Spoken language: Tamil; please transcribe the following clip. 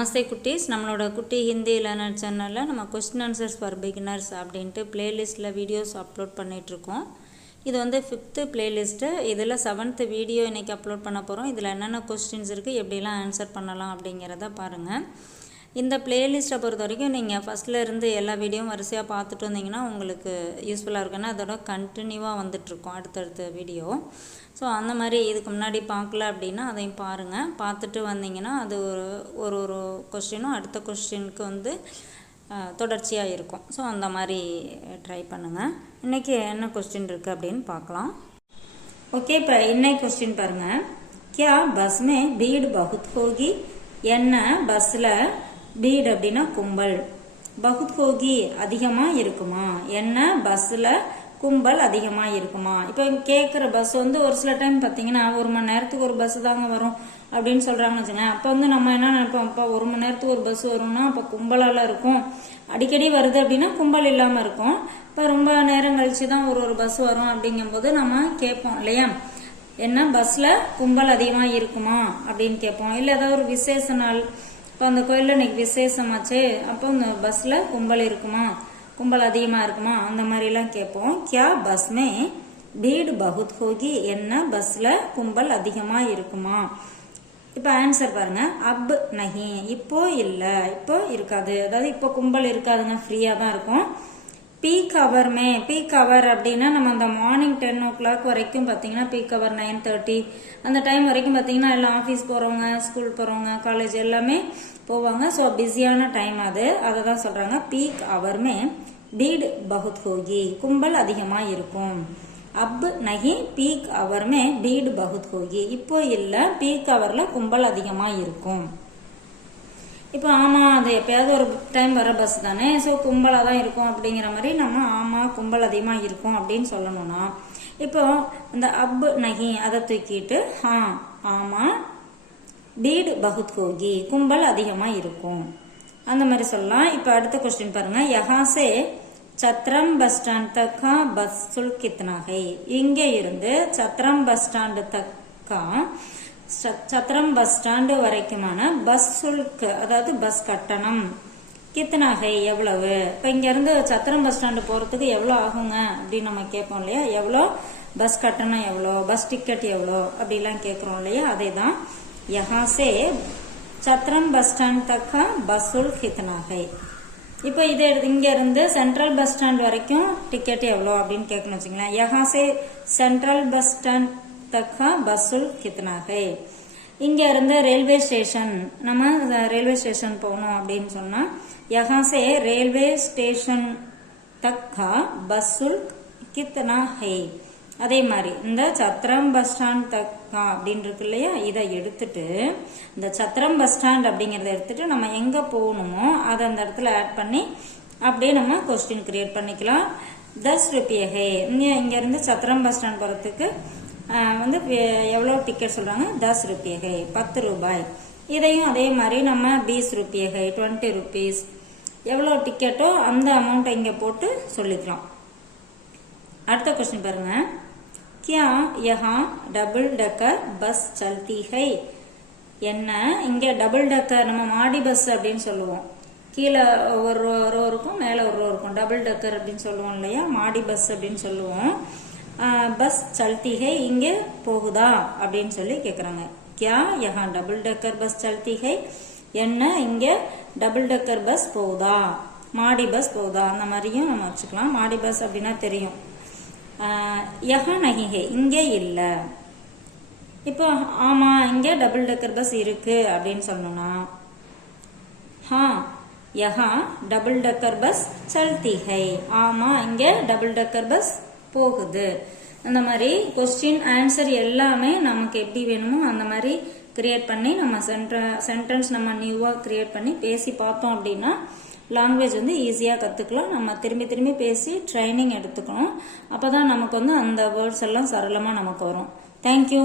நமஸ்தே குட்டீஸ், நம்மளோட குட்டி ஹிந்தி லேர்னர் சேனலில் நம்ம கொஸ்டின் ஆன்சர்ஸ் ஃபார் பிகினர்ஸ் அப்படின்ட்டு பிளேலிஸ்ட்டில் வீடியோஸ் அப்லோட் பண்ணிகிட்ருக்கோம். இது வந்து 5th பிளேலிஸ்ட்டு. இதில் 7th வீடியோ இன்றைக்கி அப்லோட் பண்ண போகிறோம். இதில் என்னென்ன கொஸ்டின்ஸ் இருக்குது, எப்படிலாம் ஆன்சர் பண்ணலாம் அப்படிங்கிறத பாருங்கள். இந்த பிளேலிஸ்ட்டை பொறுத்த வரைக்கும் நீங்கள் ஃபஸ்ட்டில் இருந்து எல்லா வீடியோவும் வரிசையாக பார்த்துட்டு வந்தீங்கன்னா உங்களுக்கு யூஸ்ஃபுல்லாக இருக்குன்னா அதோட கண்டினியூவாக வந்துட்டுருக்கோம் அடுத்தடுத்த வீடியோ. ஸோ அந்த மாதிரி இதுக்கு முன்னாடி பார்க்கல அப்படின்னா அதையும் பாருங்கள். பார்த்துட்டு வந்தீங்கன்னா அது ஒரு கொஸ்டினும் அடுத்த கொஸ்டினுக்கு வந்து தொடர்ச்சியாக இருக்கும். ஸோ அந்த மாதிரி ட்ரை பண்ணுங்கள். இன்றைக்கி என்ன கொஸ்டின் இருக்குது அப்படின்னு பார்க்கலாம். ஓகே, இப்போ இன்னைக்கு கொஸ்டின் பாருங்கள். கியா பஸ் மே பீட் பகுத் ஹோகி? என்ன பஸ்ஸில் பீட் அப்படின்னா கும்பல், பகுத் ஹோகி அதிகமாக இருக்குமா? என்ன பஸ்ஸில் கும்பல் அதிகமாக இருக்குமா? இப்போ கேட்குற பஸ் வந்து ஒரு சில டைம் பார்த்தீங்கன்னா 1 மணி நேரத்துக்கு ஒரு பஸ் தாங்க வரும் அப்படின்னு சொல்கிறாங்கன்னு வச்சுங்க. அப்போ வந்து நம்ம என்ன நினைப்போம், அப்போ 1 மணி நேரத்துக்கு ஒரு பஸ் வரும்னா அப்போ கும்பலால் இருக்கும். அடிக்கடி வருது அப்படின்னா கும்பல் இல்லாமல் இருக்கும். இப்போ ரொம்ப நேரம் கழிச்சு தான் ஒரு பஸ் வரும் அப்படிங்கும்போது நம்ம கேட்போம் இல்லையா, என்ன பஸ்ஸில் கும்பல் அதிகமாக இருக்குமா அப்படின்னு கேட்போம். இல்லை ஏதாவது ஒரு விசேஷ நாள், இப்போ அந்த கோயிலில் இன்னைக்கு விசேஷமாச்சு, அப்போ இந்த பஸ்ஸில் கும்பல் இருக்குமா, கும்பல் அதிகமாக இருக்குமா, அந்த மாதிரிலாம் கேட்போம். கியா பஸ் மே பீட் பகுத் ஹோகி? என்ன பஸ்ஸில் கும்பல் அதிகமாக இருக்குமா? இப்போ ஆன்சர் பாருங்க. அப் நஹி, இப்போ இல்லை, இப்போ இருக்காது, அதாவது இப்போ கும்பல் இருக்காதுங்க, ஃப்ரீயாக தான் இருக்கும். பீக் ஹவர்மே, பீக் ஹவர் அப்படின்னா நம்ம அந்த மார்னிங் 10 o'clock வரைக்கும் பார்த்தீங்கன்னா பீக் ஹவர் 9:30 அந்த டைம் வரைக்கும் பார்த்தீங்கன்னா எல்லாம் ஆஃபீஸ் போகிறவங்க, ஸ்கூல் போகிறவங்க, காலேஜ் எல்லாமே போவாங்க. ஸோ பிஸியான டைம் அது, அதை தான் சொல்கிறாங்க. பீக் ஹவர்மே பீட் பகுத் ஹோகி, கும்பல் அதிகமாக இருக்கும். அப் நஹி பீக் ஹவர்மே பீட் பகுத் ஹோகி, இப்போ இல்லை, பீக் ஹவரில் கும்பல் அதிகமாக இருக்கும். இப்போ ஆமாம், அது எப்பயாவது ஒரு டைம் வர பஸ் தானே, ஸோ கும்பலாக தான் இருக்கும் அப்படிங்கிற மாதிரி நம்ம ஆமாம் கும்பல் அதிகமாக இருக்கும் அப்படின்னு சொல்லணும்னா இப்போ இந்த அப் நஹி அதை தூக்கிட்டு ஆமாம் பீட் பகுத் ஹோகி, கும்பல் அதிகமாக இருக்கும், அந்த மாதிரி சொல்லலாம். இப்போ அடுத்த கொஸ்டின் பாருங்க. யஹாசே சத்ரம் பஸ் ஸ்டாண்ட் தக்கா பஸ் சுல்க் கித்னா ஹை? இங்கே இருந்து சத்ரம் பஸ் ஸ்டாண்டு தக்கா, சத்ரம் பஸ் ஸ்டாண்டு வரைக்குமான பஸ் சுல்க் அதாவது பஸ் கட்டணம் கித்னா ஹை எவ்வளவு? இப்போ இங்கேருந்து சத்திரம் பஸ் ஸ்டாண்டு போகிறதுக்கு எவ்வளோ ஆகுங்க அப்படின்னு நம்ம கேட்போம் இல்லையா, எவ்வளோ பஸ் கட்டணம், எவ்வளோ பஸ் டிக்கெட் எவ்வளோ அப்படிலாம் கேட்குறோம் இல்லையா, அதே தான். யஹாசே சத்திரம் பஸ் ஸ்டாண்ட் தக்கா பஸ் சுல்க் கித்னா ஹை. இப்போ இது இங்கேருந்து சென்ட்ரல் பஸ் ஸ்டாண்ட் வரைக்கும் டிக்கெட் எவ்வளோ அப்படின்னு கேட்கணும் வச்சுங்களேன். யஹாசே சென்ட்ரல் பஸ் ஸ்டாண்ட் தக்கா பஸ் சுல்க் கித்னா ஹை? இங்க இருந்து ரயில்வே ஸ்டேஷன், நம்ம ரயில்வே ஸ்டேஷன் போகணும் அப்படின்னு சொன்னா யஹாசே ரயில்வே ஸ்டேஷன் தக்கா பஸ் சுல்க் கித்னா ஹை? அதே மாதிரி இந்த சத்திரம் பஸ் ஸ்டாண்ட் தக்கா அப்படின்னு இருக்கு இல்லையா, இதை எடுத்துட்டு இந்த சத்திரம் பஸ் ஸ்டாண்ட் அப்படிங்கறத எடுத்துட்டு நம்ம எங்க போகணுமோ அதை அந்த இடத்துல ஆட் பண்ணி அப்படியே நம்ம கொஸ்டின் கிரியேட் பண்ணிக்கலாம். 10 rupiye ஹை, இங்க இருந்து சத்திரம் பஸ் ஸ்டாண்ட் போறதுக்கு வந்து எவ்வளோ டிக்கெட் சொல்கிறாங்க, 10 rupiye ஹை, 10 ரூபாய். இதையும் அதே மாதிரி நம்ம 20 rupiye ஹை, 20 rupees, எவ்வளோ டிக்கெட்டோ அந்த அமௌண்ட்டை இங்கே போட்டு சொல்லிக்கலாம். அடுத்த கொஸ்டின் பாருங்க. கியா யஹா டபுள் டக்கர் பஸ் சல்தி ஹை? என்ன இங்கே டபுள் டக்கர், நம்ம மாடி பஸ் அப்படின்னு சொல்லுவோம், கீழே ஒரு ரோ இருக்கும், மேலே ஒரு ரோ இருக்கும், டபுள் டக்கர் அப்படின்னு சொல்லுவோம் இல்லையா, மாடி பஸ் அப்படின்னு சொல்லுவோம். பஸ் சல்தி ஹை இங்கே போகுதா அப்படின்னு சொல்லி கேட்குறாங்க. கியா யஹா டபுள் டக்கர் பஸ் சல்தி ஹை? என்ன இங்கே டபுள் டக்கர் பஸ் போகுதா, மாடி பஸ் போகுதா, அந்த மாதிரியும் நம்ம வச்சுக்கலாம். மாடி பஸ் அப்படின்னா தெரியும். யஹா நஹி ஹை இங்கே இல்லை. இப்போ ஆமா இங்கே டபுள் டக்கர் பஸ் இருக்கு அப்படின்னு சொல்லணும்னா யஹா டபுள் டக்கர் பஸ் சல்தி ஹை, ஆமா இங்கே டபுள் டக்கர் பஸ் போகுது. அந்த மாதிரி கொஸ்டின் ஆன்சர் எல்லாமே நமக்கு எப்படி வேணுமோ அந்த மாதிரி கிரியேட் பண்ணி நம்ம சென்டென்ஸ் நம்ம நியூவாக கிரியேட் பண்ணி பேசி பார்த்தோம் அப்படின்னா லாங்குவேஜ் வந்து ஈஸியாக கற்றுக்கலாம். நம்ம திரும்பி திரும்பி பேசி ட்ரைனிங் எடுத்துக்கணும். அப்போ தான் நமக்கு வந்து அந்த வேர்ட்ஸ் எல்லாம் சரளமாக நமக்கு வரும். தேங்க்யூ.